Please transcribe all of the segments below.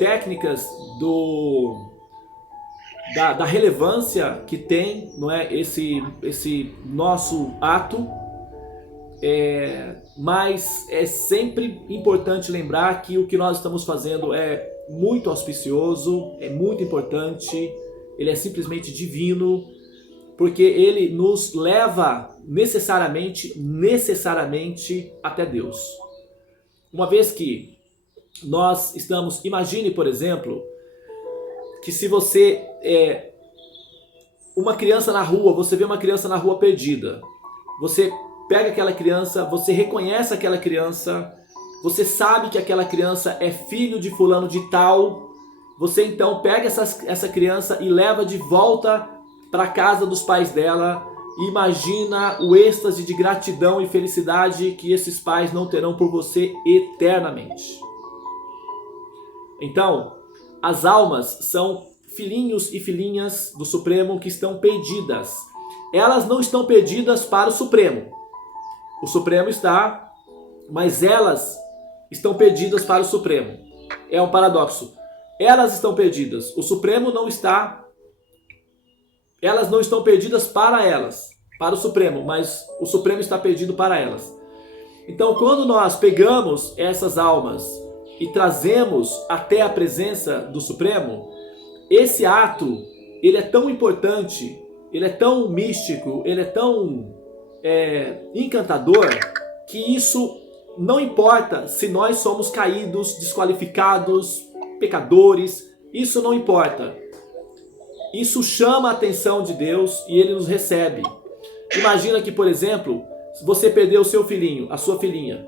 técnicas da relevância que tem, não é, esse nosso ato, mas é sempre importante lembrar que o que nós estamos fazendo é muito auspicioso, é muito importante, ele é simplesmente divino, porque ele nos leva necessariamente até Deus. Uma vez que nós estamos, imagine, por exemplo, que se você uma criança na rua, você vê uma criança na rua perdida, você pega aquela criança, você reconhece aquela criança, você sabe que aquela criança é filho de fulano de tal, você então pega essa criança e leva de volta para a casa dos pais dela, e imagina o êxtase de gratidão e felicidade que esses pais não terão por você eternamente. Então, as almas são filhinhos e filhinhas do Supremo que estão perdidas. Elas não estão perdidas para o Supremo. O Supremo está, mas elas estão perdidas para o Supremo. É um paradoxo. Elas estão perdidas. O Supremo não está. Elas não estão perdidas para o Supremo, mas o Supremo está perdido para elas. Então, quando nós pegamos essas almas e trazemos até a presença do Supremo, esse ato, ele é tão importante, ele é tão místico, ele é tão encantador, que isso não importa se nós somos caídos, desqualificados, pecadores, isso não importa. Isso chama a atenção de Deus e Ele nos recebe. Imagina que, por exemplo, se você perdeu o seu filhinho, a sua filhinha,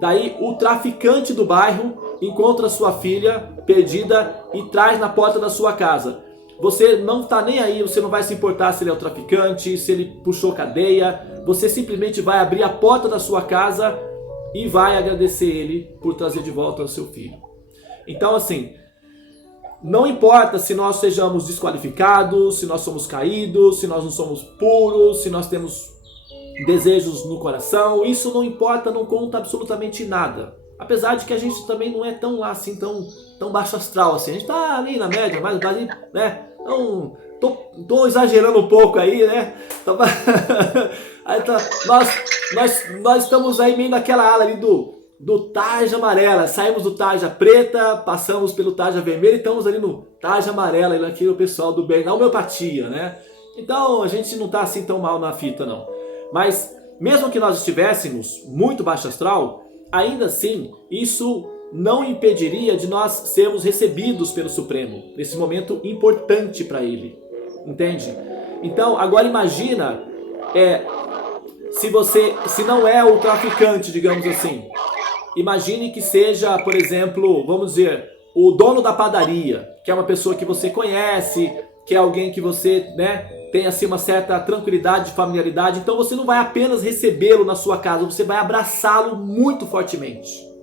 daí o traficante do bairro encontra a sua filha perdida e traz na porta da sua casa. Você não está nem aí, você não vai se importar se ele é o traficante, se ele puxou cadeia. Você simplesmente vai abrir a porta da sua casa e vai agradecer ele por trazer de volta o seu filho. Então, assim, não importa se nós sejamos desqualificados, se nós somos caídos, se nós não somos puros, se nós temos desejos no coração, isso não importa, não conta absolutamente nada. Apesar de que a gente também não é tão lá assim, tão baixo astral assim. A gente tá ali na média, mas né? Então, tô exagerando um pouco aí, né? Aí tá, nós estamos aí meio naquela ala ali do tarja amarela. Saímos do tarja preta, passamos pelo tarja vermelho e estamos ali no tarja amarela, aqui o pessoal do bem, na homeopatia, né? Então a gente não tá assim tão mal na fita, não. Mas mesmo que nós estivéssemos muito baixo astral, ainda assim, isso não impediria de nós sermos recebidos pelo Supremo, nesse momento importante para ele, entende? Então, agora imagina, se não é o traficante, digamos assim, imagine que seja, por exemplo, vamos dizer, o dono da padaria, que é uma pessoa que você conhece, que é alguém que você, né, tem assim uma certa tranquilidade, familiaridade, então você não vai apenas recebê-lo na sua casa, você vai abraçá-lo muito fortemente.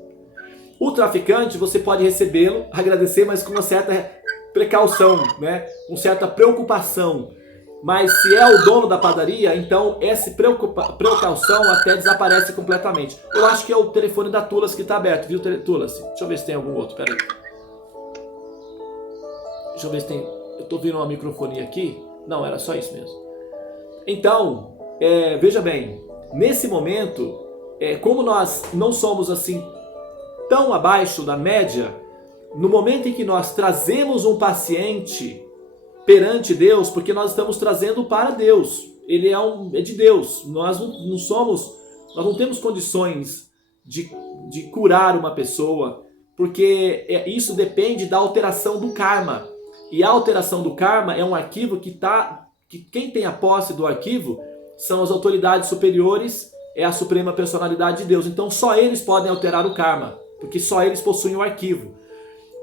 O traficante, você pode recebê-lo, agradecer, mas com uma certa precaução, né, com certa preocupação. Mas se é o dono da padaria, então essa precaução até desaparece completamente. Eu acho que é o telefone da Tulas que está aberto, viu, Tulas? Deixa eu ver se tem algum outro, peraí. Deixa eu ver se tem... Eu estou vendo uma microfonia aqui. Não, era só isso mesmo. Então, veja bem, nesse momento, como nós não somos assim tão abaixo da média, no momento em que nós trazemos um paciente perante Deus, porque nós estamos trazendo para Deus, ele é de Deus, nós não temos condições de curar uma pessoa, porque isso depende da alteração do karma. E a alteração do karma é um arquivo que quem tem a posse do arquivo são as autoridades superiores, é a suprema personalidade de Deus. Então só eles podem alterar o karma, porque só eles possuem o arquivo.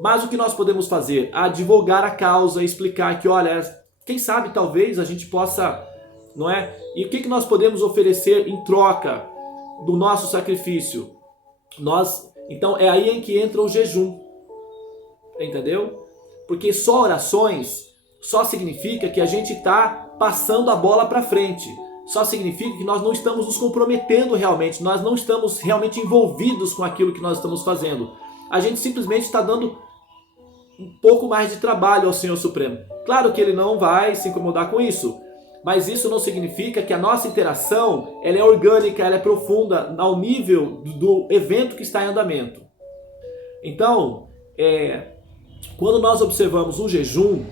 Mas o que nós podemos fazer? Advogar a causa, explicar que, olha, quem sabe talvez a gente possa, não é? E o que nós podemos oferecer em troca do nosso sacrifício? Então é aí em que entra o jejum, entendeu? Porque só orações só significa que a gente está passando a bola para frente. Só significa que nós não estamos nos comprometendo realmente, nós não estamos realmente envolvidos com aquilo que nós estamos fazendo. A gente simplesmente está dando um pouco mais de trabalho ao Senhor Supremo. Claro que ele não vai se incomodar com isso, mas isso não significa que a nossa interação ela é orgânica, ela é profunda ao nível do evento que está em andamento. Então, quando nós observamos um jejum,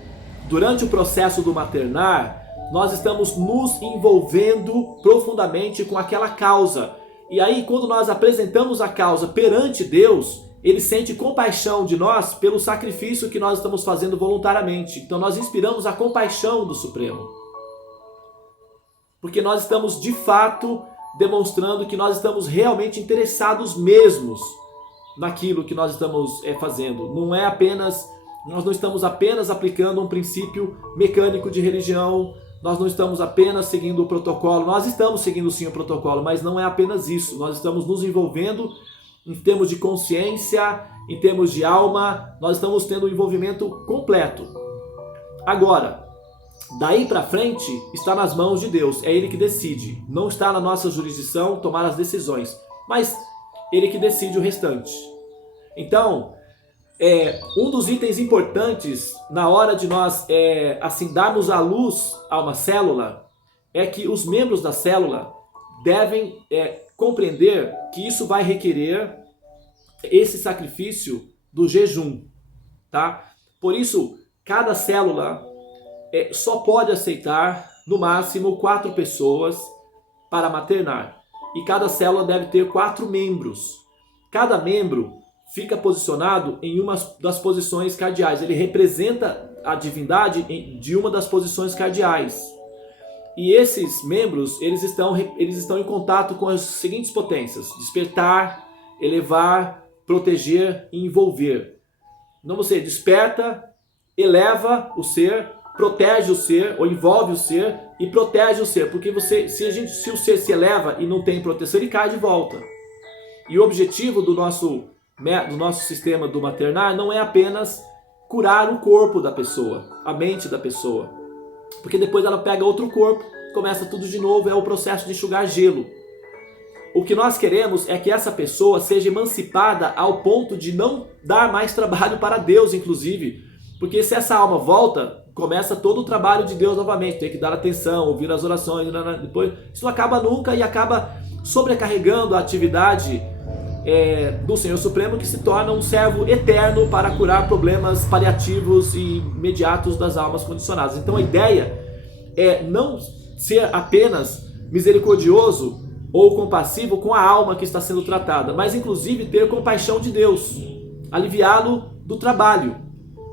durante o processo do maternar, nós estamos nos envolvendo profundamente com aquela causa. E aí, quando nós apresentamos a causa perante Deus, Ele sente compaixão de nós pelo sacrifício que nós estamos fazendo voluntariamente. Então nós inspiramos a compaixão do Supremo. Porque nós estamos de fato demonstrando que nós estamos realmente interessados mesmos naquilo que nós estamos fazendo. Nós não estamos apenas aplicando um princípio mecânico de religião, nós não estamos apenas seguindo o protocolo, nós estamos seguindo sim o protocolo, mas não é apenas isso, nós estamos nos envolvendo em termos de consciência, em termos de alma, nós estamos tendo um envolvimento completo. Agora, daí para frente está nas mãos de Deus, é Ele que decide, não está na nossa jurisdição tomar as decisões, mas Ele que decide o restante. Então, um dos itens importantes na hora de nós assim darmos a luz a uma célula é que os membros da célula devem compreender que isso vai requerer esse sacrifício do jejum, tá? Por isso, cada célula só pode aceitar no máximo 4 pessoas para maternar, e cada célula deve ter 4 membros. Cada membro fica posicionado em uma das posições cardeais. Ele representa a divindade de uma das posições cardeais. E esses membros, eles estão em contato com as seguintes potências: despertar, elevar, proteger e envolver. Então você desperta, eleva o ser, protege o ser, ou envolve o ser e protege o ser. Porque se o ser se eleva e não tem proteção, ele cai de volta. E o objetivo do nosso sistema do maternar não é apenas curar o corpo da pessoa, a mente da pessoa, porque depois ela pega outro corpo, começa tudo de novo, é o processo de enxugar gelo. O que nós queremos é que essa pessoa seja emancipada ao ponto de não dar mais trabalho para Deus, inclusive, porque se essa alma volta, começa todo o trabalho de Deus novamente, tem que dar atenção, ouvir as orações, depois isso não acaba nunca e acaba sobrecarregando a atividade do Senhor Supremo, que se torna um servo eterno para curar problemas paliativos e imediatos das almas condicionadas. Então a ideia é não ser apenas misericordioso ou compassivo com a alma que está sendo tratada, mas inclusive ter compaixão de Deus, aliviá-lo do trabalho.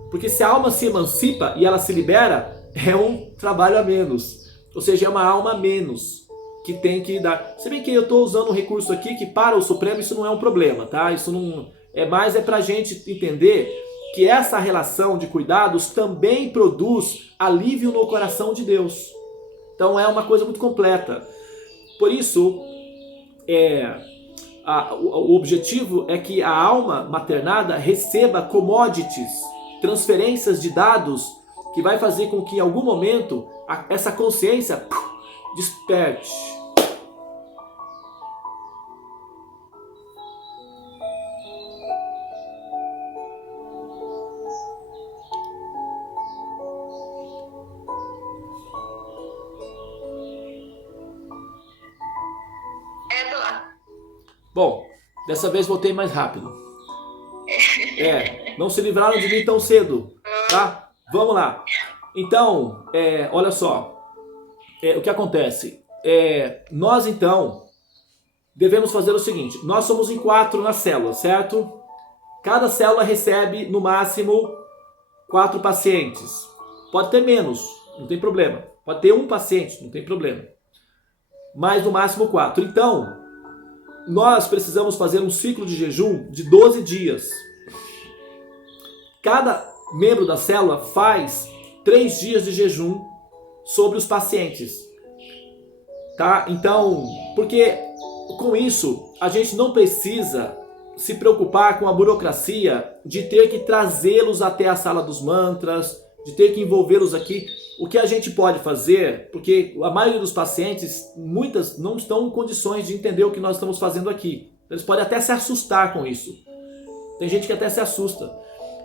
Porque se a alma se emancipa e ela se libera, é um trabalho a menos, ou seja, é uma alma a menos que tem que dar. Se bem que eu estou usando um recurso aqui que para o Supremo isso não é um problema, tá? Isso não é mais para a gente entender que essa relação de cuidados também produz alívio no coração de Deus. Então é uma coisa muito completa. Por isso, o objetivo é que a alma maternada receba commodities, transferências de dados, que vai fazer com que em algum momento essa consciência desperte. Tô lá. Bom, dessa vez voltei mais rápido. Não se livraram de mim tão cedo, tá? Vamos lá. Então, olha só. O que acontece? Nós então devemos fazer o seguinte: nós somos em 4 na célula, certo? Cada célula recebe no máximo 4 pacientes. Pode ter menos, não tem problema. Pode ter um paciente, não tem problema. Mas no máximo 4. Então, nós precisamos fazer um ciclo de jejum de 12 dias. Cada membro da célula faz 3 dias de jejum sobre os pacientes, tá? Então, porque com isso a gente não precisa se preocupar com a burocracia de ter que trazê-los até a sala dos mantras, de ter que envolvê-los aqui. O que a gente pode fazer, porque a maioria dos pacientes, muitas não estão em condições de entender o que nós estamos fazendo aqui. Eles podem até se assustar com isso. Tem gente que até se assusta.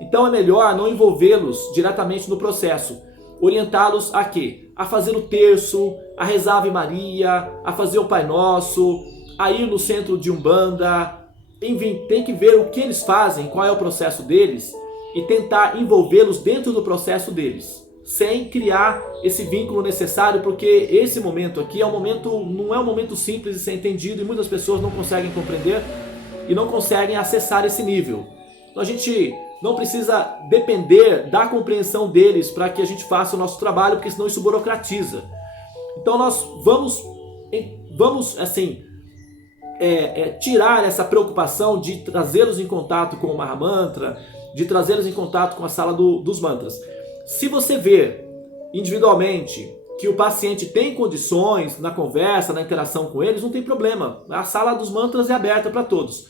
Então é melhor não envolvê-los diretamente no processo. Orientá-los a quê? A fazer o terço, a rezar a Ave Maria, a fazer o Pai Nosso, a ir no centro de Umbanda. Enfim, tem que ver o que eles fazem, qual é o processo deles e tentar envolvê-los dentro do processo deles, sem criar esse vínculo necessário, porque esse momento aqui não é um momento simples de ser entendido e muitas pessoas não conseguem compreender e não conseguem acessar esse nível. Então a gente não precisa depender da compreensão deles para que a gente faça o nosso trabalho, porque senão isso burocratiza. Então nós vamos assim, tirar essa preocupação de trazê-los em contato com o Mahamantra, de trazê-los em contato com a sala dos mantras. Se você vê individualmente que o paciente tem condições na conversa, na interação com eles, não tem problema. A sala dos mantras é aberta para todos.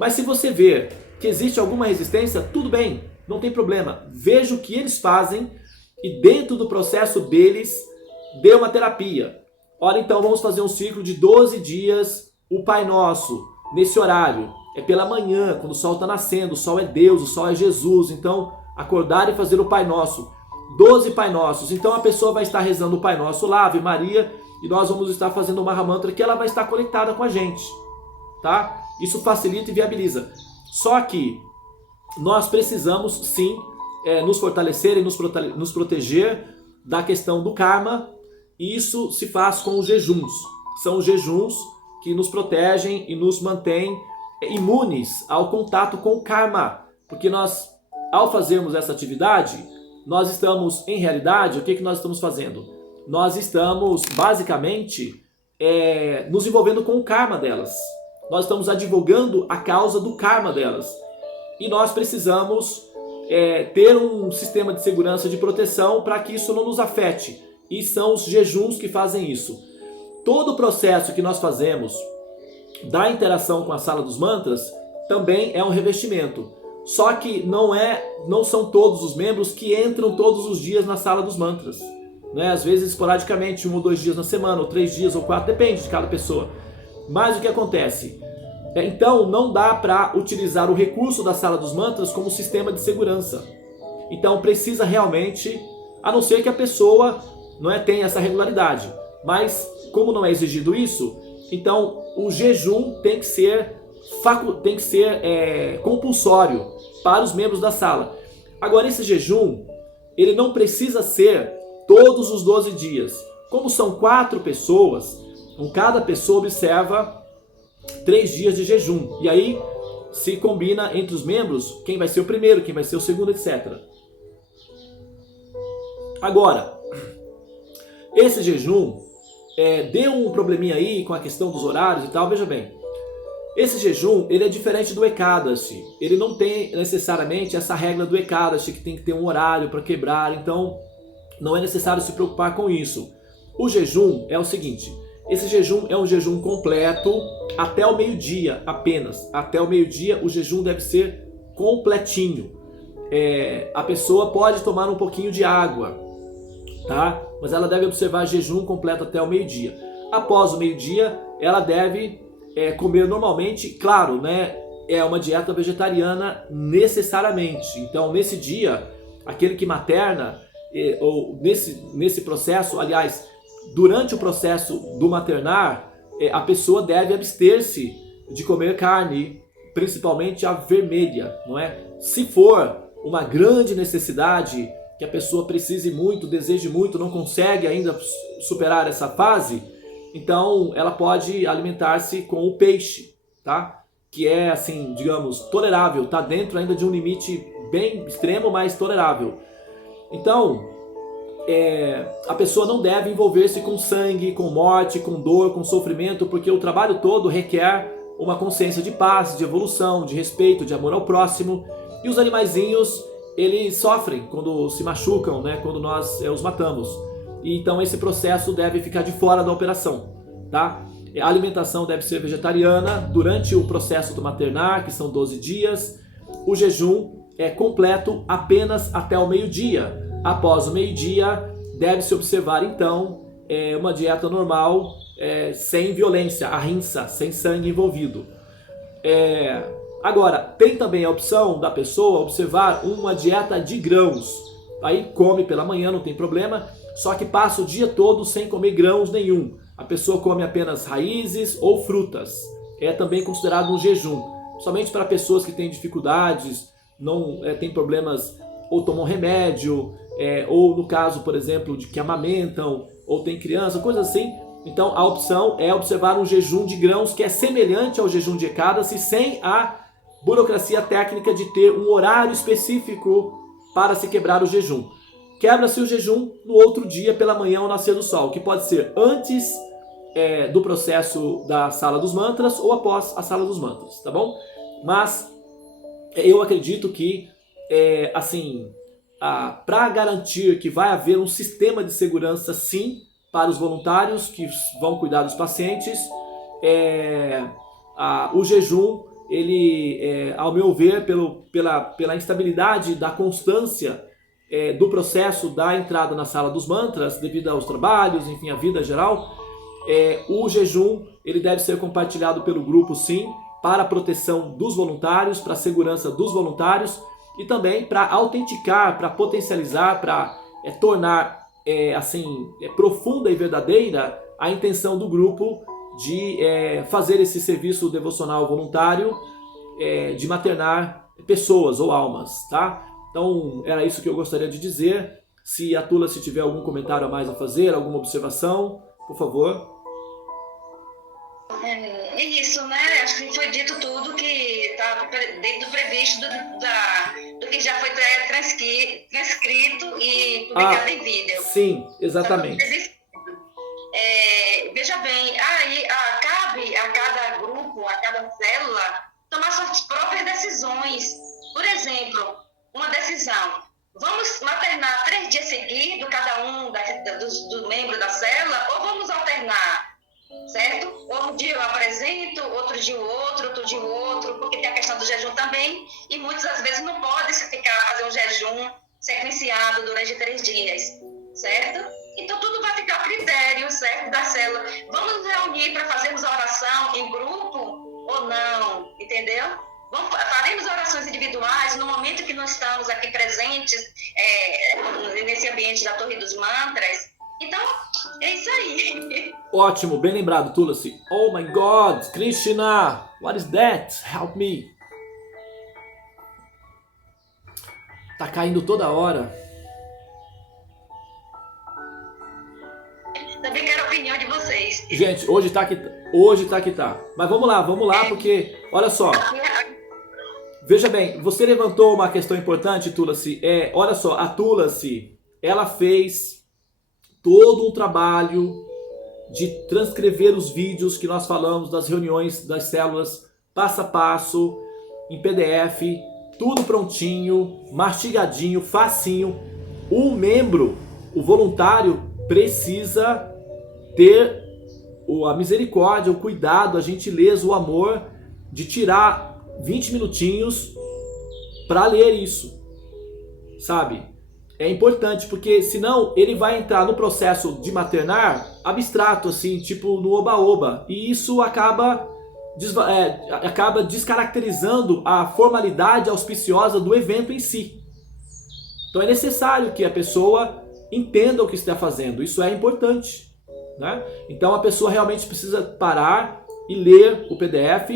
Mas se você vê que existe alguma resistência, tudo bem, não tem problema. Veja o que eles fazem e dentro do processo deles, dê uma terapia. Olha, então vamos fazer um ciclo de 12 dias, o Pai Nosso, nesse horário. É pela manhã, quando o sol está nascendo, o sol é Deus, o sol é Jesus. Então, acordar e fazer o Pai Nosso. 12 Pai Nossos. Então a pessoa vai estar rezando o Pai Nosso lá, Ave Maria, e nós vamos estar fazendo o Mahamantra, que ela vai estar conectada com a gente. Tá? Isso facilita e viabiliza. Só que nós precisamos sim nos fortalecer e nos proteger da questão do karma. E isso se faz com os jejuns. São os jejuns que nos protegem e nos mantêm imunes ao contato com o karma. Porque nós, ao fazermos essa atividade, nós estamos, em realidade, o que nós estamos fazendo? Nós estamos, basicamente, nos envolvendo com o karma delas. Nós estamos advogando a causa do karma delas. E nós precisamos ter um sistema de segurança, de proteção, para que isso não nos afete. E são os jejuns que fazem isso. Todo o processo que nós fazemos da interação com a sala dos mantras também é um revestimento. Só que não são todos os membros que entram todos os dias na sala dos mantras. Né? Às vezes, esporadicamente, 1 ou 2 dias na semana, ou 3 dias, ou 4, depende de cada pessoa. Mas o que acontece? Então, não dá para utilizar o recurso da sala dos mantras como sistema de segurança. Então, precisa realmente, a não ser que a pessoa tenha essa regularidade. Mas, como não é exigido isso, então o jejum tem que ser compulsório para os membros da sala. Agora, esse jejum, ele não precisa ser todos os 12 dias. Como são 4 pessoas, cada pessoa observa 3 dias de jejum. E aí se combina entre os membros quem vai ser o primeiro, quem vai ser o segundo, etc. Agora, esse jejum deu um probleminha aí com a questão dos horários e tal. Veja bem, esse jejum, ele é diferente do Ekadashi. Ele não tem necessariamente essa regra do Ekadashi, que tem que ter um horário para quebrar. Então, não é necessário se preocupar com isso. O jejum é o seguinte: esse jejum é um jejum completo até o meio-dia apenas. Até o meio-dia o jejum deve ser completinho. A pessoa pode tomar um pouquinho de água, tá? Mas ela deve observar jejum completo até o meio-dia. Após o meio-dia, ela deve comer normalmente, claro, né? É uma dieta vegetariana necessariamente. Então, nesse dia, aquele que materna, ou nesse processo, aliás, durante o processo do maternar, a pessoa deve abster-se de comer carne, principalmente a vermelha, não é? Se for uma grande necessidade, que a pessoa precise muito, deseje muito, não consegue ainda superar essa fase, então ela pode alimentar-se com o peixe, tá? Que é, assim, digamos, tolerável, tá dentro ainda de um limite bem extremo, mas tolerável. Então, a pessoa não deve envolver-se com sangue, com morte, com dor, com sofrimento, porque o trabalho todo requer uma consciência de paz, de evolução, de respeito, de amor ao próximo. E os animaizinhos, eles sofrem quando se machucam, né? Quando nós os matamos. E então esse processo deve ficar de fora da operação, tá? A alimentação deve ser vegetariana durante o processo do maternar, que são 12 dias. O jejum é completo apenas até o meio-dia. Após o meio-dia, deve-se observar então uma dieta normal, sem violência, ahimsa, sem sangue envolvido. Agora, tem também a opção da pessoa observar uma dieta de grãos. Aí come pela manhã, não tem problema, só que passa o dia todo sem comer grãos nenhum. A pessoa come apenas raízes ou frutas. É também considerado um jejum. Somente para pessoas que têm dificuldades, não tem problemas, ou tomam remédio, ou no caso, por exemplo, de que amamentam, ou tem criança, coisa assim. Então a opção é observar um jejum de grãos que é semelhante ao jejum de Ekadasi, sem a burocracia técnica de ter um horário específico para se quebrar o jejum. Quebra-se o jejum no outro dia pela manhã ao nascer do sol, que pode ser antes do processo da sala dos mantras ou após a sala dos mantras, tá bom? Mas eu acredito que, para garantir que vai haver um sistema de segurança, sim, para os voluntários que vão cuidar dos pacientes, o jejum, ele, ao meu ver, pela instabilidade da constância do processo da entrada na sala dos mantras, devido aos trabalhos, enfim, a vida geral, o jejum ele deve ser compartilhado pelo grupo, sim, para a proteção dos voluntários, para a segurança dos voluntários e também para autenticar, para potencializar, para tornar profunda e verdadeira a intenção do grupo de fazer esse serviço devocional voluntário, de maternar pessoas ou almas, tá? Então era isso que eu gostaria de dizer. Se a Tula, se tiver algum comentário a mais a fazer, alguma observação, por favor. É isso, né? Acho que foi dito tudo que está dentro do previsto do que já foi transcrito e publicado em vídeo. Sim, exatamente. Veja bem, aí cabe a cada grupo, a cada célula, tomar suas próprias decisões. Por exemplo, uma decisão: vamos maternar 3 dias seguidos, cada um do membro da célula, ou vamos alternar? Certo? Um dia eu apresento, outro dia o outro dia o outro, porque tem a questão do jejum também, e muitas das vezes não pode fazer um jejum sequenciado durante 3 dias, certo? Então tudo vai ficar a critério, certo, da célula. Vamos nos reunir para fazermos a oração em grupo ou não, entendeu? Faremos orações individuais no momento que nós estamos aqui presentes nesse ambiente da Torre dos Mantras. Então, é isso aí. Ótimo, bem lembrado, Tulasi. Oh my God, Krishna, what is that? Help me. Tá caindo toda hora. Também quero a opinião de vocês. Gente, hoje tá que tá. Mas vamos lá, porque, olha só. Veja bem, você levantou uma questão importante, Tulasi. Olha só, a Tulasi, ela fez todo um trabalho de transcrever os vídeos que nós falamos das reuniões das células, passo a passo, em PDF, tudo prontinho, mastigadinho, facinho. O membro, o voluntário, precisa ter a misericórdia, o cuidado, a gentileza, o amor de tirar 20 minutinhos para ler isso, sabe? É importante, porque senão ele vai entrar no processo de maternar abstrato, assim, tipo no oba-oba. E isso acaba descaracterizando a formalidade auspiciosa do evento em si. Então é necessário que a pessoa entenda o que está fazendo. Isso é importante, né? Então a pessoa realmente precisa parar e ler o PDF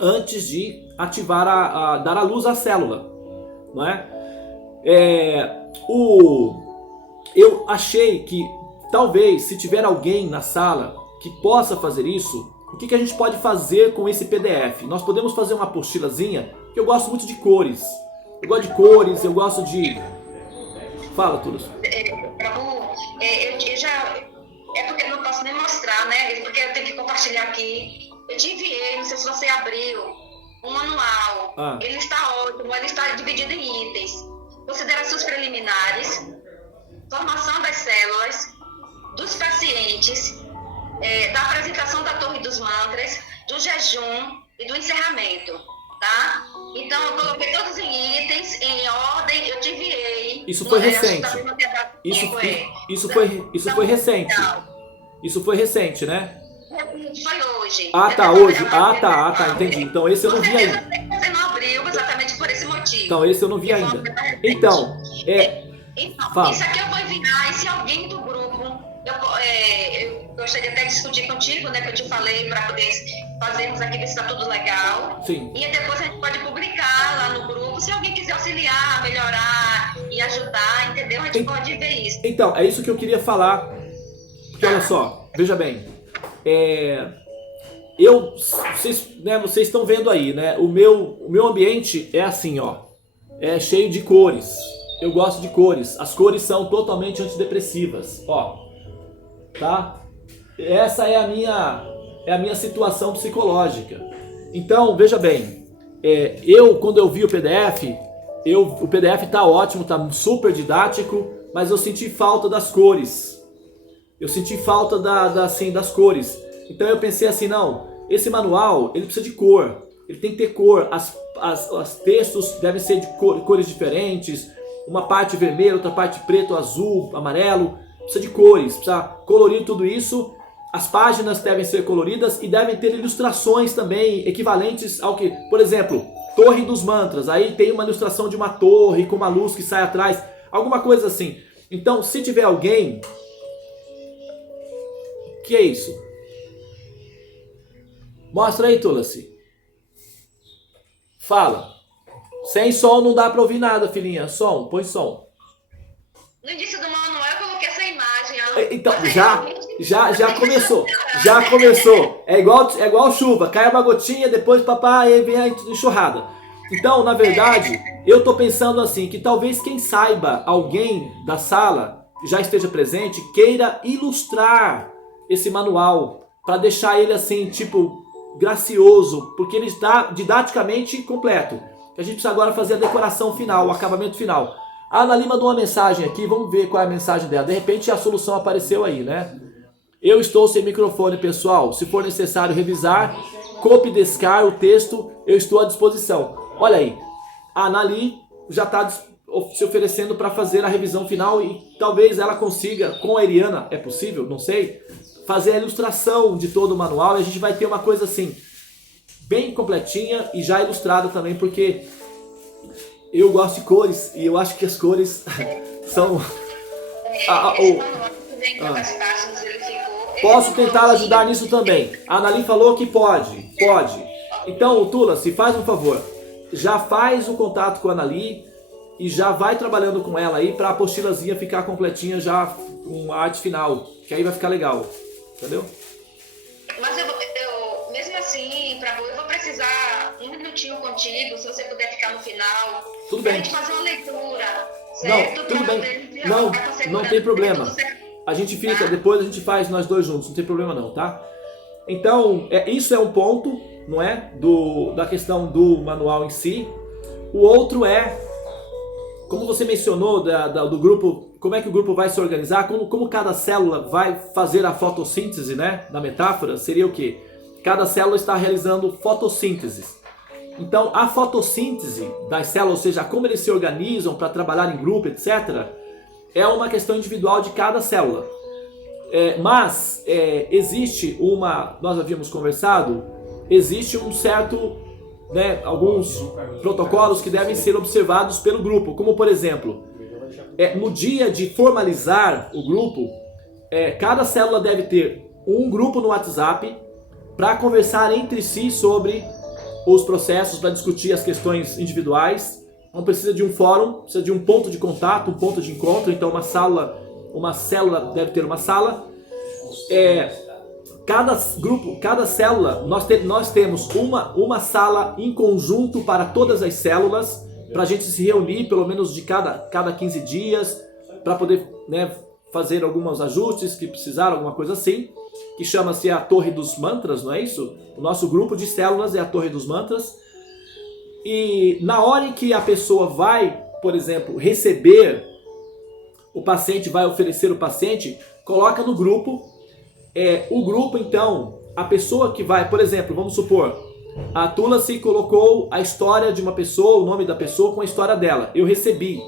antes de ativar, dar a luz à célula, não é? Eu achei que talvez, se tiver alguém na sala que possa fazer isso, o que a gente pode fazer com esse PDF? Nós podemos fazer uma apostilazinha, que eu gosto muito de cores. Eu gosto de cores, eu gosto de... Fala, Turas. Porque eu não posso nem mostrar, né? Porque eu tenho que compartilhar aqui. Eu te enviei, não sei se você abriu, um manual. Ele está ótimo, ele está dividido em itens. Considerações preliminares, formação das células, dos pacientes, da apresentação da Torre dos Mantras, do jejum e do encerramento, tá? Então eu coloquei todos em itens, em ordem, eu te enviei. Isso foi recente. Isso foi recente. Isso foi recente, né? Foi hoje. Tá, hoje. Tá, entendi. Então esse eu não vi ainda. Então, esse eu não vi ainda. Então, Então, isso aqui eu vou enviar, e se alguém do grupo, eu gostaria até de discutir contigo, né, que eu te falei, para poder fazermos aqui, ver se está tudo legal. Sim. E depois a gente pode publicar lá no grupo, se alguém quiser auxiliar, melhorar e ajudar, entendeu? A gente pode ver isso. Então, é isso que eu queria falar. Porque olha só, veja bem, vocês estão vendo aí, né? O meu ambiente é assim, ó, é cheio de cores. Eu gosto de cores. As cores são totalmente antidepressivas, ó, tá? Essa é a minha situação psicológica. Então, veja bem, quando eu vi o PDF, o PDF tá ótimo, tá super didático, mas eu senti falta das cores. Eu senti falta das cores. Então eu pensei assim, não, esse manual, ele precisa de cor. Ele tem que ter cor. Os textos devem ser de cores diferentes. Uma parte vermelha, outra parte preto, azul, amarelo. Precisa de cores, precisa colorir tudo isso. As páginas devem ser coloridas e devem ter ilustrações também equivalentes ao que... Por exemplo, Torre dos Mantras. Aí tem uma ilustração de uma torre com uma luz que sai atrás. Alguma coisa assim. Então, se tiver alguém... Que é isso? Mostra aí, Tulasi. Fala. Sem som não dá pra ouvir nada, filhinha. Som, põe som. No início do manual eu coloquei essa imagem, ó. Então, já começou. Já começou. É igual chuva. Cai uma gotinha, depois papai vem a enxurrada. Então, na verdade, eu tô pensando assim, que talvez quem saiba, alguém da sala, já esteja presente, queira ilustrar esse manual, para deixar ele assim, tipo, gracioso, porque ele está didaticamente completo. A gente precisa agora fazer a decoração final, o acabamento final. A Ana Lima mandou uma mensagem aqui, vamos ver qual é a mensagem dela. De repente a solução apareceu aí, né? Eu estou sem microfone, pessoal. Se for necessário revisar, copy-descar o texto, eu estou à disposição. Olha aí, a Anali já está se oferecendo para fazer a revisão final e talvez ela consiga, com a Eriana, é possível, não sei, fazer a ilustração de todo o manual e a gente vai ter uma coisa assim, bem completinha e já ilustrada também, porque eu gosto de cores e eu acho que as cores são... Posso tentar ajudar nisso também. A Anali falou que pode. Então, Tula, se faz um favor, já faz o contato com a Anali e já vai trabalhando com ela aí para a apostilazinha ficar completinha já com a arte final, que aí vai ficar legal. Entendeu? Mas eu mesmo assim, eu vou precisar um minutinho contigo, se você puder ficar no final. Tudo bem. Pra gente fazer uma leitura, certo? Não, tudo bem. Não tem problema. A gente fica, depois a gente faz nós dois juntos, não tem problema não, tá? Então, isso é um ponto, não é? Da questão do manual em si. O outro é, como você mencionou do grupo, como é que o grupo vai se organizar, como cada célula vai fazer a fotossíntese, né? Na metáfora, seria o quê? Cada célula está realizando fotossíntese. Então, a fotossíntese das células, ou seja, como eles se organizam para trabalhar em grupo, etc., é uma questão individual de cada célula. Mas existe nós havíamos conversado, existe um certo, né, alguns protocolos que devem ser observados pelo grupo, como por exemplo, no dia de formalizar o grupo, cada célula deve ter um grupo no WhatsApp para conversar entre si sobre os processos, para discutir as questões individuais. Não precisa de um fórum, precisa de um ponto de contato, um ponto de encontro. Então uma célula deve ter uma sala. Cada célula, nós temos uma sala em conjunto para todas as células, para a gente se reunir pelo menos de cada 15 dias, para poder, né, fazer alguns ajustes que precisar, alguma coisa assim, que chama-se a Torre dos Mantras, não é isso? O nosso grupo de células é a Torre dos Mantras. E na hora em que a pessoa vai, por exemplo, receber o paciente, vai oferecer o paciente, coloca no grupo. O grupo, então, a pessoa que vai, por exemplo, vamos supor, a Tulasi colocou a história de uma pessoa, o nome da pessoa com a história dela. Eu recebi.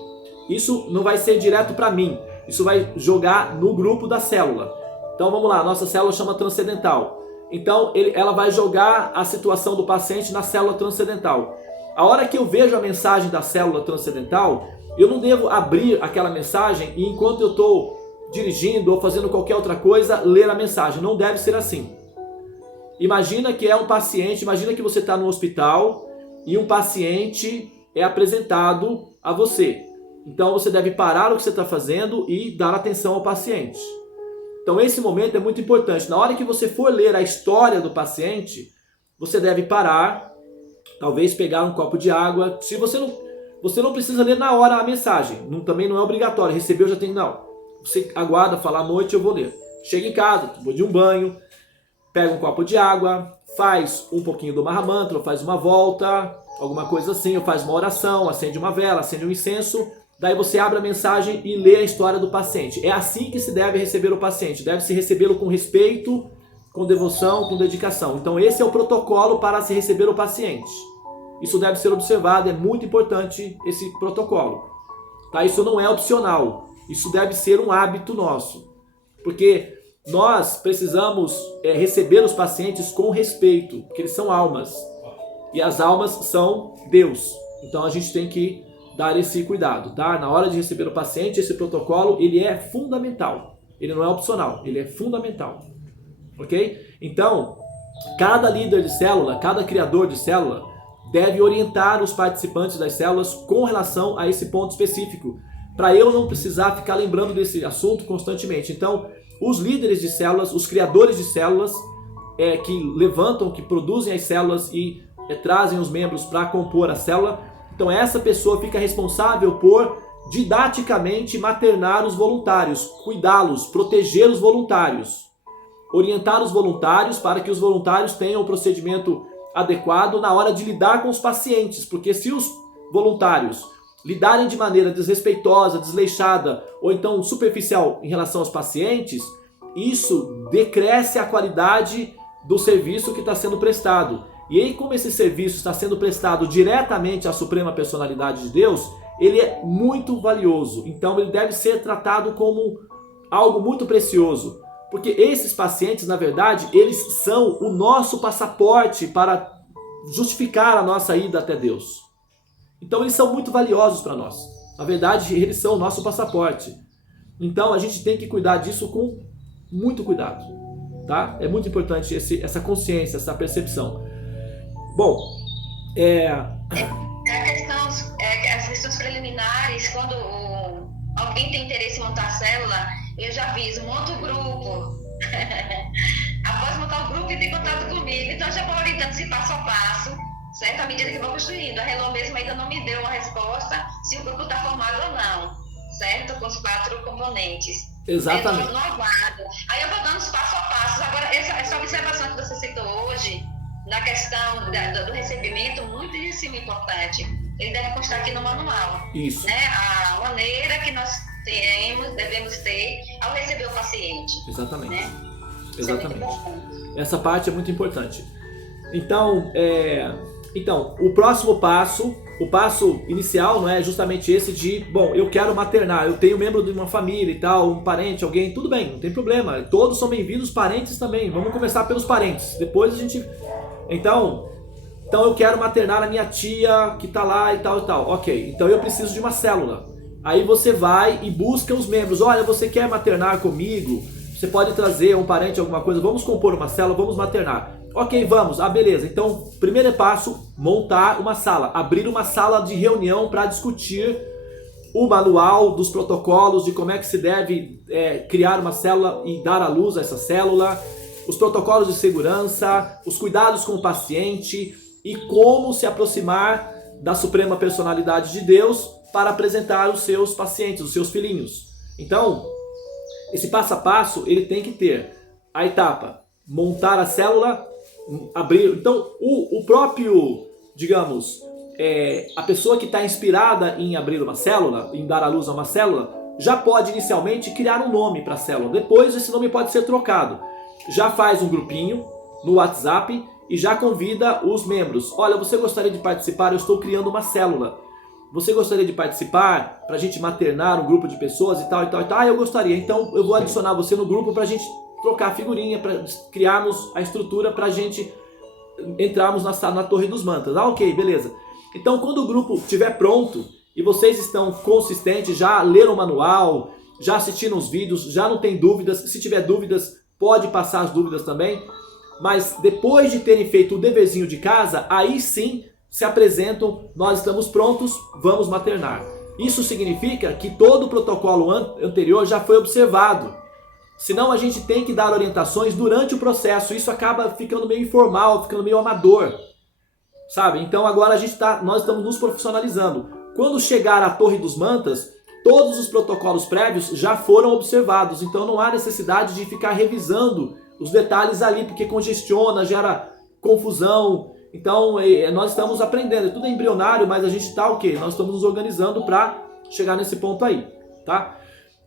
Isso não vai ser direto para mim. Isso vai jogar no grupo da célula. Então vamos lá, a nossa célula chama transcendental. Então ela vai jogar a situação do paciente na célula transcendental. A hora que eu vejo a mensagem da célula transcendental, eu não devo abrir aquela mensagem e enquanto eu estou dirigindo ou fazendo qualquer outra coisa, ler a mensagem. Não deve ser assim. Imagina que é um paciente, imagina que você está no hospital e um paciente é apresentado a você. Então você deve parar o que você está fazendo e dar atenção ao paciente. Então esse momento é muito importante. Na hora que você for ler a história do paciente, você deve parar, talvez pegar um copo de água. Se você não precisa ler na hora a mensagem, também não é obrigatório, recebeu já tem, não. Você aguarda, fala à noite eu vou ler. Chega em casa, vou de um banho, pega um copo de água, faz um pouquinho do Mahamantra, faz uma volta, alguma coisa assim, ou faz uma oração, acende uma vela, acende um incenso, daí você abre a mensagem e lê a história do paciente. É assim que se deve receber o paciente, deve-se recebê-lo com respeito, com devoção, com dedicação. Então esse é o protocolo para se receber o paciente. Isso deve ser observado, é muito importante esse protocolo. Tá? Isso não é opcional, isso deve ser um hábito nosso. Porque nós precisamos receber os pacientes com respeito, porque eles são almas. E as almas são Deus. Então a gente tem que dar esse cuidado, tá? Na hora de receber o paciente, esse protocolo, ele é fundamental. Ele não é opcional, ele é fundamental. Ok? Então, cada líder de célula, cada criador de célula, deve orientar os participantes das células com relação a esse ponto específico, para eu não precisar ficar lembrando desse assunto constantemente. Então, os líderes de células, os criadores de células, que levantam, que produzem as células e trazem os membros para compor a célula, então essa pessoa fica responsável por didaticamente maternar os voluntários, cuidá-los, proteger os voluntários, orientar os voluntários para que os voluntários tenham o procedimento adequado na hora de lidar com os pacientes, porque se os voluntários lidarem de maneira desrespeitosa, desleixada ou então superficial em relação aos pacientes, isso decresce a qualidade do serviço que está sendo prestado. E aí, como esse serviço está sendo prestado diretamente à Suprema Personalidade de Deus, ele é muito valioso. Então ele deve ser tratado como algo muito precioso. Porque esses pacientes, na verdade, eles são o nosso passaporte para justificar a nossa ida até Deus. Então eles são muito valiosos para nós. Na verdade, eles são o nosso passaporte. Então a gente tem que cuidar disso com muito cuidado. Tá? É muito importante essa consciência, essa percepção. Bom, as questões preliminares, quando alguém tem interesse em montar a célula, eu já aviso, monta o grupo. Após montar o grupo, entre em contato comigo. Então, eu já vou orientando esse passo a passo, certo? À medida que vou construindo. A Hello mesmo ainda não me deu uma resposta se o grupo está formado ou não, certo? Com os 4 componentes. Exatamente. Eu não aguardo. Aí eu vou dando os passo a passo. Agora, essa observação que você citou hoje, na questão do recebimento, muitíssimo importante. Ele deve constar aqui no manual. Isso. Né? A maneira que nós devemos ter ao receber o paciente. Exatamente. Né? Exatamente. Essa parte é muito importante. Então, o próximo passo, o passo inicial, não é justamente esse de, bom, eu quero maternar, eu tenho membro de uma família e tal, um parente, alguém, tudo bem, não tem problema, todos são bem-vindos, parentes também, vamos começar pelos parentes, depois a gente... Então eu quero maternar a minha tia que tá lá e tal, ok, então eu preciso de uma célula. Aí você vai e busca os membros, olha, você quer maternar comigo? Você pode trazer um parente, alguma coisa, vamos compor uma célula, vamos maternar. Ok, vamos, beleza. Então, primeiro passo, montar uma sala, abrir uma sala de reunião para discutir o manual dos protocolos, de como é que se deve criar uma célula e dar à luz a essa célula, os protocolos de segurança, os cuidados com o paciente e como se aproximar da Suprema Personalidade de Deus para apresentar os seus pacientes, os seus filhinhos. Então, esse passo a passo, ele tem que ter a etapa, montar a célula, abrir. Então, o próprio, digamos, a pessoa que está inspirada em abrir uma célula, em dar à luz a uma célula, já pode inicialmente criar um nome para a célula. Depois, esse nome pode ser trocado. Já faz um grupinho no WhatsApp e já convida os membros. Olha, você gostaria de participar? Eu estou criando uma célula. Você gostaria de participar para a gente maternar um grupo de pessoas e tal, e tal, e tal? Eu gostaria. Então eu vou adicionar você no grupo para a gente trocar figurinha, para criarmos a estrutura para a gente entrarmos na Torre dos Mantras. Ok, beleza. Então, quando o grupo estiver pronto e vocês estão consistentes, já leram o manual, já assistiram os vídeos, já não tem dúvidas, se tiver dúvidas, pode passar as dúvidas também, mas depois de terem feito o deverzinho de casa, aí sim se apresentam, nós estamos prontos, vamos maternar. Isso significa que todo o protocolo anterior já foi observado. Senão a gente tem que dar orientações durante o processo. Isso acaba ficando meio informal, ficando meio amador. Sabe? Então agora nós estamos nos profissionalizando. Quando chegar à Torre dos Mantas, todos os protocolos prévios já foram observados. Então não há necessidade de ficar revisando os detalhes ali, porque congestiona, gera confusão. Então nós estamos aprendendo. É tudo embrionário, mas a gente está o quê? Nós estamos nos organizando para chegar nesse ponto aí. Tá?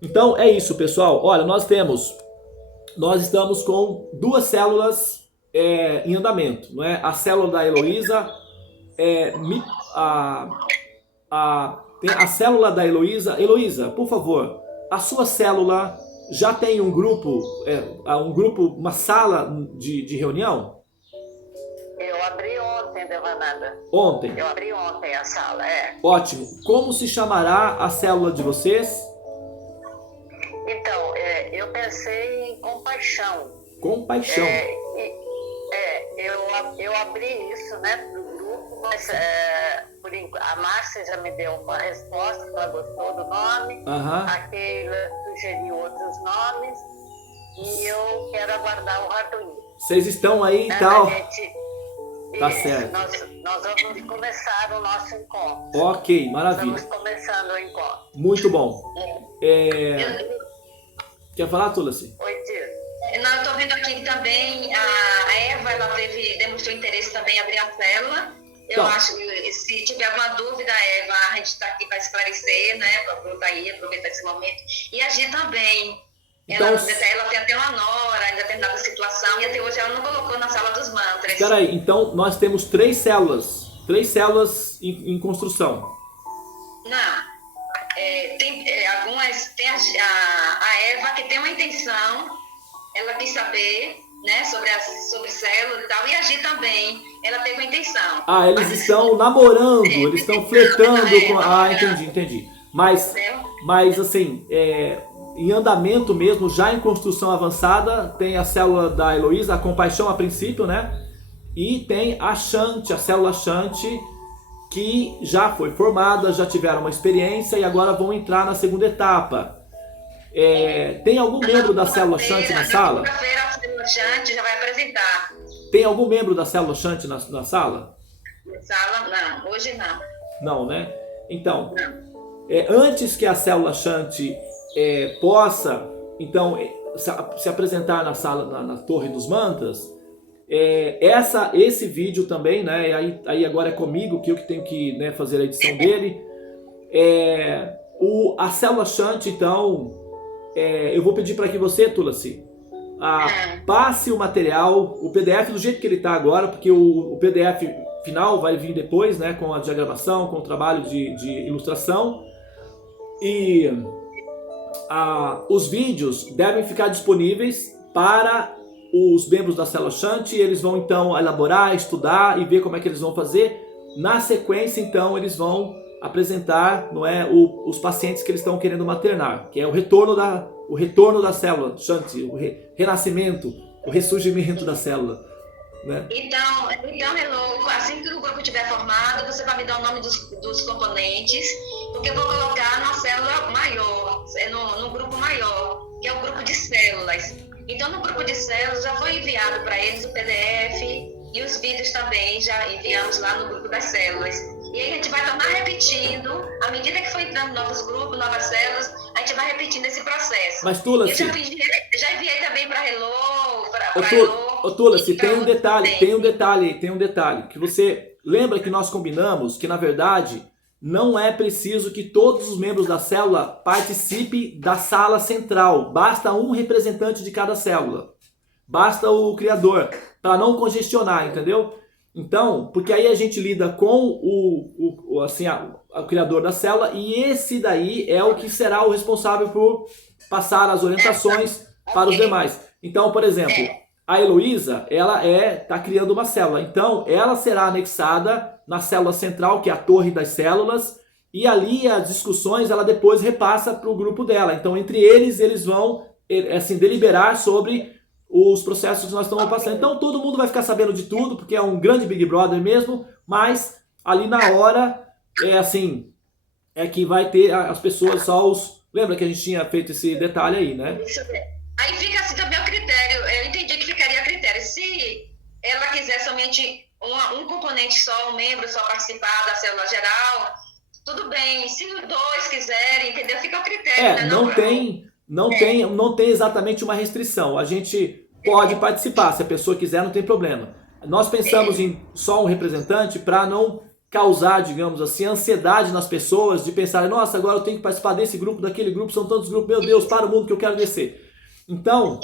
Então é isso, pessoal. Olha, nós estamos com 2 células em andamento, não é? A célula da Heloísa, tem a célula da Heloísa. Heloísa, por favor, a sua célula já tem um grupo, uma sala de reunião? Eu abri ontem, Devananda. Ontem? Eu abri ontem a sala, Ótimo. Como se chamará a célula de vocês? Então, eu pensei em compaixão. Compaixão. Eu abri isso, né, do grupo, mas a Márcia já me deu uma resposta, ela gostou do nome, a Keila sugeriu outros nomes, e eu quero aguardar o Arduino. Vocês estão aí e tal? Tá Isso, certo. nós vamos começar o nosso encontro. Ok, maravilha. Estamos começando o encontro. Muito bom. Quer falar, Tulaci? Oi, Tio. Não, eu estou vendo aqui que também a Eva, ela demonstrou interesse também em abrir a célula. Eu acho que se tiver alguma dúvida, Eva, a gente está aqui para esclarecer, né? Para aproveitar esse momento. E a Gi também. Então, ela tem até uma nora em determinada situação e até hoje ela não colocou na sala dos mantras. Espera aí, então nós temos 3 células. 3 células em construção. Não. Tem algumas. Tem a Eva que tem uma intenção, ela quis saber, né, sobre célula e tal, e a Gi também, ela teve uma intenção. Eles estão namorando, eles estão flertando com... entendi. Mas assim, em andamento mesmo, já em construção avançada, tem a célula da Heloísa, a compaixão a princípio, né? E tem a célula Shanti, que já foi formada, já tiveram uma experiência e agora vão entrar na segunda etapa. Tem algum membro da célula Shanti na sala? Na segunda-feira a célula Shanti já vai apresentar. Tem algum membro da célula Shanti na sala? Na sala, não. Hoje não. Não, né? Então, não. Antes que a célula Shanti possa, então, se apresentar na sala, na Torre dos Mantas, esse vídeo também, né? Aí agora é comigo, que eu que tenho que, né, fazer a edição dele. A célula Shanti, então, eu vou pedir para que você, Tulaci, passe o material, o PDF do jeito que ele está agora, porque o PDF final vai vir depois, né, com a diagramação, com o trabalho de ilustração. E os vídeos devem ficar disponíveis para os membros da célula Shanti. Eles vão então elaborar, estudar e ver como é que eles vão fazer. Na sequência, então, eles vão apresentar, não é, os pacientes que eles estão querendo maternar, que é o retorno da célula Shanti, o renascimento, o ressurgimento da célula, né? Então, Hello, assim que o grupo estiver formado, você vai me dar o nome dos componentes, porque eu vou colocar na célula maior, no grupo maior, que é o grupo de células. Então, no grupo de células já foi enviado para eles o PDF e os vídeos também já enviamos lá no grupo das células. E aí a gente vai tornar repetindo, à medida que for entrando novos grupos, novas células, a gente vai repetindo esse processo. Mas, Tulaci, eu já enviei também para Hello, para Hello. Tulaci, tem um detalhe, que você lembra que nós combinamos que, na verdade, não é preciso que todos os membros da célula participem da sala central. Basta um representante de cada célula. Basta o criador, para não congestionar, entendeu? Então, porque aí a gente lida com o criador da célula, e esse daí é o que será o responsável por passar as orientações para os demais. Então, por exemplo, a Heloísa, ela tá criando uma célula. Então, ela será anexada na célula central, que é a torre das células, e ali as discussões ela depois repassa para o grupo dela. Então, entre eles vão assim, deliberar sobre os processos que nós estamos passando. Então, todo mundo vai ficar sabendo de tudo, porque é um grande Big Brother mesmo, mas ali na hora, é que vai ter as pessoas só os... Lembra que a gente tinha feito esse detalhe aí, né? Aí fica assim também o critério. Eu entendi que ficaria a critério. Se ela quiser somente um componente só, um membro só participar da célula geral, tudo bem. Se os dois quiserem, entendeu? Fica o critério. Né? Não tem exatamente uma restrição. A gente pode participar. Se a pessoa quiser, não tem problema. Nós pensamos em só um representante para não causar, digamos assim, ansiedade nas pessoas de pensarem, nossa, agora eu tenho que participar desse grupo, daquele grupo, são tantos grupos, meu Deus, para o mundo que eu quero descer. Então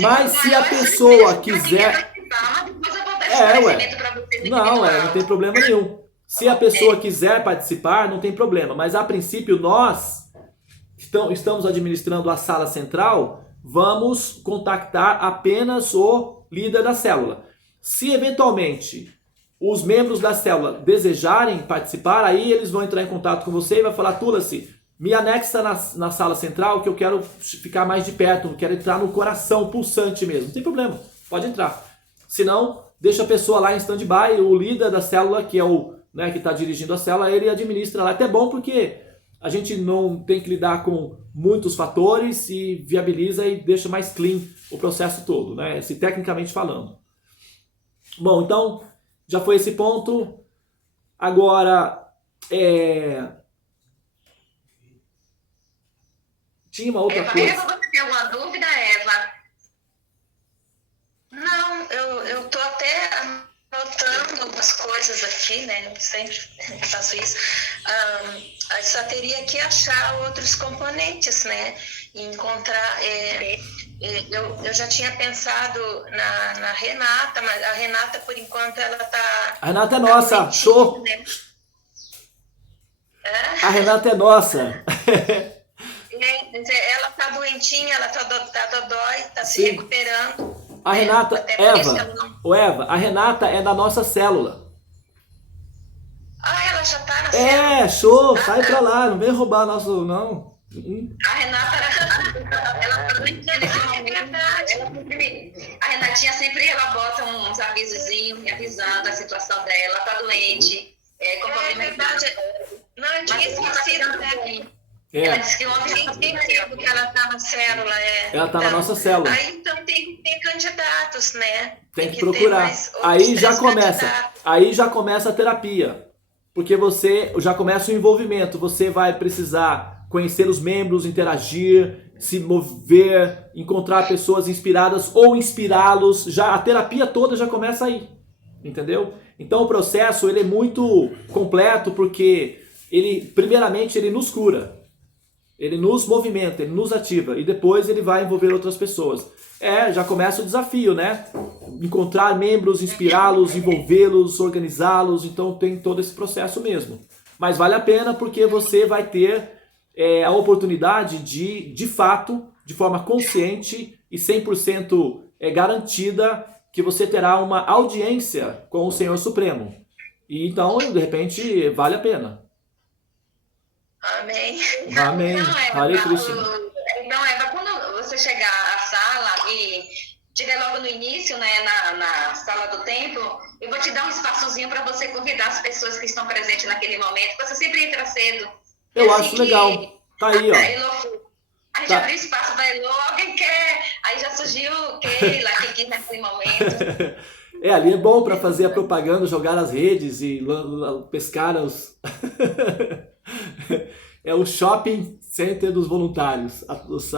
mas se a pessoa quiser... não tem problema nenhum. Se a pessoa quiser participar, não tem problema. Mas a princípio nós estamos administrando a sala central, vamos contactar apenas o líder da célula. Se eventualmente os membros da célula desejarem participar, aí eles vão entrar em contato com você e vai falar, Tula-se, me anexa na sala central que eu quero ficar mais de perto, quero entrar no coração pulsante mesmo. Não tem problema, pode entrar. Se não, deixa a pessoa lá em stand-by, o líder da célula, que é o que está dirigindo a célula, ele administra lá. É até bom porque a gente não tem que lidar com muitos fatores e viabiliza e deixa mais clean o processo todo, né? Se tecnicamente falando. Bom, então... já foi esse ponto. Agora, tinha uma outra coisa. Eva, você tem alguma dúvida, Eva? Não, eu tô até anotando algumas coisas aqui, né? Eu sempre faço isso. Eu só teria que achar outros componentes, né? E encontrar... Eu já tinha pensado na Renata, mas a Renata, por enquanto, ela tá... A Renata é nossa, show! Né? A Renata é nossa. Ela tá doentinha, ela tá dodói, tá se recuperando. A Renata, Eva, a Renata é da nossa célula. Ah, ela já tá na célula? Show, sai pra lá, não vem roubar nosso, não. A Renata, ela tá doentinha nesse momento. A Renatinha sempre ela bota uns avisozinhos me avisando a situação dela, ela tá doente. É verdade. Não, eu tinha esquecido também. Ela disse que ontem tinha esquecido que ela tá na célula. Ela tá na nossa célula. Aí então tem candidatos, né? Tem que procurar. Aí já começa a terapia. Porque você já começa o envolvimento. Você vai precisar conhecer os membros, interagir, se mover, encontrar pessoas inspiradas ou inspirá-los. Já a terapia toda já começa aí, entendeu? Então o processo ele é muito completo porque primeiramente ele nos cura, ele nos movimenta, ele nos ativa e depois ele vai envolver outras pessoas. Já começa o desafio, né? Encontrar membros, inspirá-los, envolvê-los, organizá-los. Então tem todo esse processo mesmo. Mas vale a pena porque você vai ter a oportunidade de fato, de forma consciente e 100% garantida que você terá uma audiência com o Senhor Supremo. E então, de repente, vale a pena. Amém. Amém. Hare Krishna. Então, Eva, quando você chegar à sala e estiver logo no início, né, na sala do templo, eu vou te dar um espaçozinho para você convidar as pessoas que estão presentes naquele momento. Você sempre entra cedo. Eu acho legal. Tá aí, ó. A gente abriu espaço para Elô, alguém quer. Aí já surgiu Keila, que quis naquele momento. Ali é bom para fazer a propaganda, jogar as redes e pescar os... É o shopping center dos voluntários, os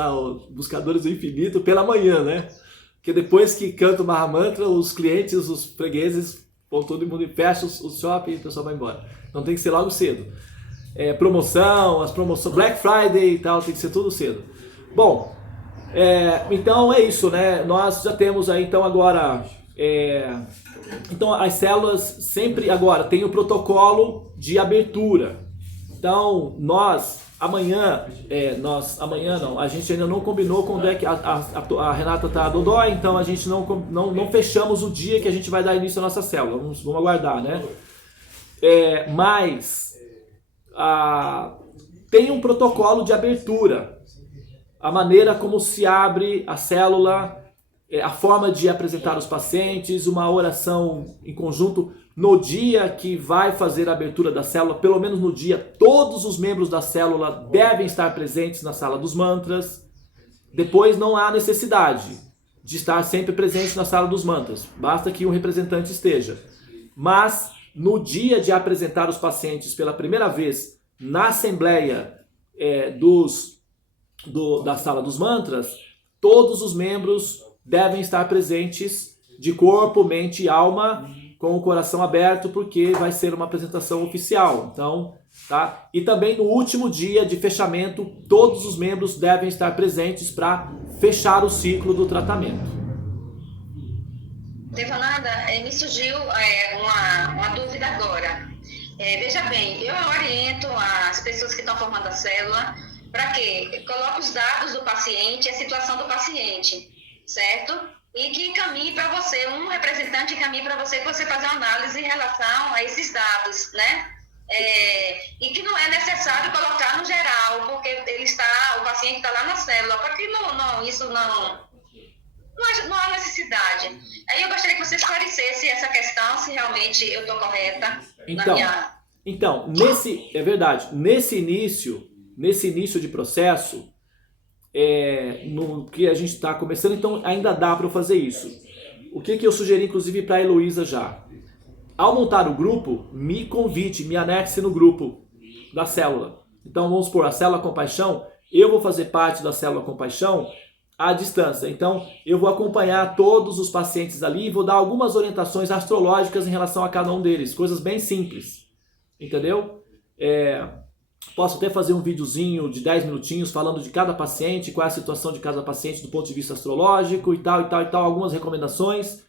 buscadores do infinito pela manhã, né? Porque depois que canta o Mahamantra, os clientes, os fregueses, todo mundo fecha o shopping e o pessoal vai embora. Então tem que ser logo cedo. Promoção, as promoções, Black Friday e tal, tem que ser tudo cedo. Bom, então é isso, né? Nós já temos aí, então agora... então as células sempre agora tem o protocolo de abertura. Então nós Amanhã, a gente ainda não combinou quando é que a Renata tá dodói, então a gente não fechamos o dia que a gente vai dar início à nossa célula. Vamos aguardar, né? Mas tem um protocolo de abertura. A maneira como se abre a célula, a forma de apresentar os pacientes, uma oração em conjunto. No dia que vai fazer a abertura da célula, pelo menos no dia, todos os membros da célula devem estar presentes na sala dos mantras. Depois não há necessidade de estar sempre presente na sala dos mantras. Basta que um representante esteja. Mas no dia de apresentar os pacientes pela primeira vez na assembleia da sala dos mantras, todos os membros devem estar presentes de corpo, mente e alma, com o coração aberto, porque vai ser uma apresentação oficial. Então, tá? E também no último dia de fechamento, todos os membros devem estar presentes para fechar o ciclo do tratamento. Devananda, me surgiu uma dúvida agora. Veja bem, eu oriento as pessoas que estão formando a célula para que coloque os dados do paciente, a situação do paciente, certo? E que encaminhe para você, um representante encaminhe para você, que você fazer uma análise em relação a esses dados, né? E que não é necessário colocar no geral, porque o paciente está lá na célula, para que não há necessidade. Aí eu gostaria que você esclarecesse essa questão, se realmente eu estou correta na minha... Então, é verdade, nesse início de processo, no que a gente está começando, então ainda dá para eu fazer isso. O que eu sugeri, inclusive, para a Heloísa já? Ao montar o grupo, me convide, me anexe no grupo da célula. Então, vamos supor, a célula Compaixão, eu vou fazer parte da célula Compaixão à distância. Então, eu vou acompanhar todos os pacientes ali e vou dar algumas orientações astrológicas em relação a cada um deles. Coisas bem simples. Entendeu? Posso até fazer um videozinho de 10 minutinhos falando de cada paciente, qual é a situação de cada paciente do ponto de vista astrológico e tal, algumas recomendações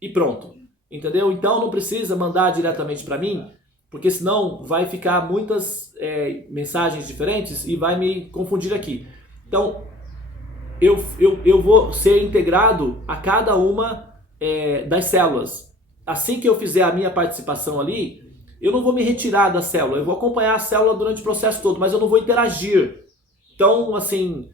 e pronto. Entendeu? Então não precisa mandar diretamente para mim, porque senão vai ficar muitas mensagens diferentes e vai me confundir aqui. Então eu vou ser integrado a cada uma das células. Assim que eu fizer a minha participação ali, eu não vou me retirar da célula, eu vou acompanhar a célula durante o processo todo, mas eu não vou interagir tão assim,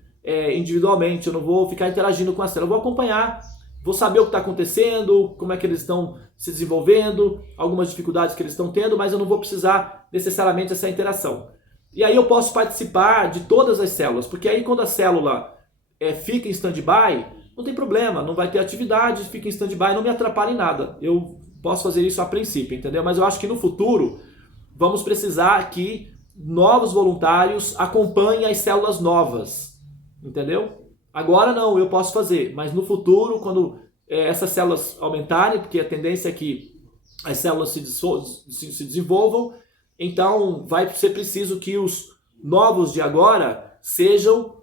individualmente, eu não vou ficar interagindo com a célula, eu vou acompanhar, vou saber o que está acontecendo, como é que eles estão se desenvolvendo, algumas dificuldades que eles estão tendo, mas eu não vou precisar necessariamente dessa interação. E aí eu posso participar de todas as células, porque aí quando a célula fica em stand-by, não tem problema, não vai ter atividade, fica em stand-by, não me atrapalha em nada. Eu posso fazer isso a princípio, entendeu? Mas eu acho que no futuro vamos precisar que novos voluntários acompanhem as células novas, entendeu? Agora não, eu posso fazer, mas no futuro, quando essas células aumentarem, porque a tendência é que as células se desenvolvam, então vai ser preciso que os novos de agora sejam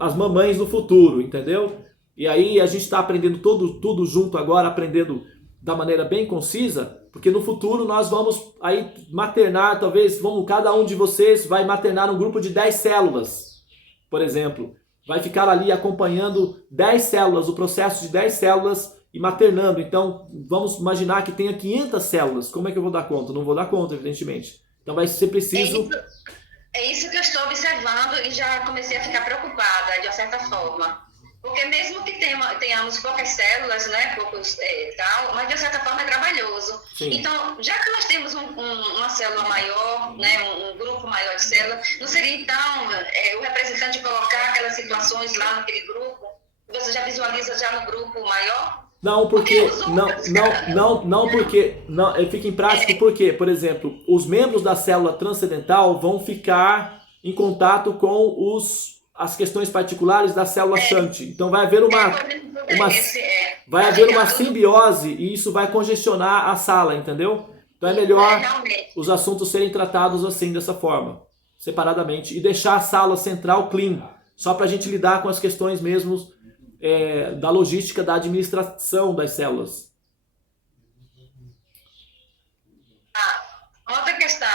as mamães do futuro, entendeu? E aí a gente está aprendendo tudo junto agora, aprendendo da maneira bem concisa, porque no futuro nós vamos aí maternar, talvez, cada um de vocês vai maternar um grupo de 10 células, por exemplo. Vai ficar ali acompanhando 10 células, o processo de 10 células e maternando. Então, vamos imaginar que tenha 500 células. Como é que eu vou dar conta? Não vou dar conta, evidentemente. Então vai ser preciso... É isso que eu estou observando e já comecei a ficar preocupada, de uma certa forma. Porque mesmo que tenhamos poucas células, né, mas de certa forma é trabalhoso. Sim. Então, já que nós temos uma célula maior, né, um grupo maior de células, não seria então o representante colocar aquelas situações lá naquele grupo? Você já visualiza já no grupo maior? Não, porque fica imprático porque, por exemplo, os membros da célula transcendental vão ficar em contato com as questões particulares da célula Shanti. Então vai haver uma simbiose e isso vai congestionar a sala, entendeu? Então é melhor os assuntos serem tratados assim, dessa forma, separadamente, e deixar a sala central clean, só para a gente lidar com as questões mesmo da logística da administração das células. Outra questão.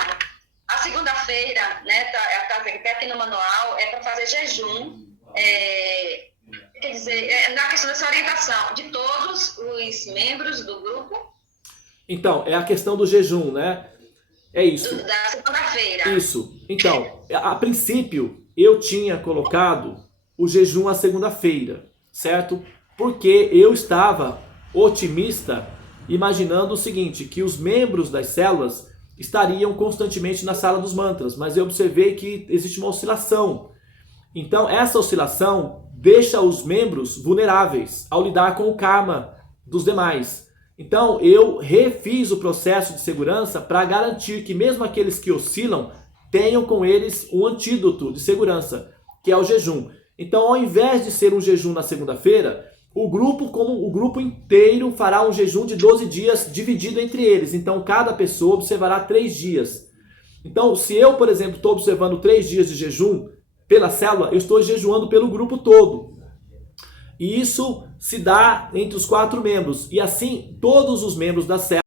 A segunda-feira, né, tá aqui no manual é para fazer jejum, quer dizer, na questão dessa orientação de todos os membros do grupo. Então, é a questão do jejum, né? É isso. Da segunda-feira. Isso. Então, a princípio, eu tinha colocado o jejum à segunda-feira, certo? Porque eu estava otimista, imaginando o seguinte, que os membros das células estariam constantemente na sala dos mantras, mas eu observei que existe uma oscilação. Então, essa oscilação deixa os membros vulneráveis ao lidar com o karma dos demais. Então, eu refiz o processo de segurança para garantir que mesmo aqueles que oscilam tenham com eles um antídoto de segurança, que é o jejum. Então, ao invés de ser um jejum na segunda-feira, o grupo inteiro fará um jejum de 12 dias dividido entre eles. Então, cada pessoa observará 3 dias. Então, se eu, por exemplo, estou observando 3 dias de jejum pela célula, eu estou jejuando pelo grupo todo. E isso se dá entre os 4 membros. E assim, todos os membros da célula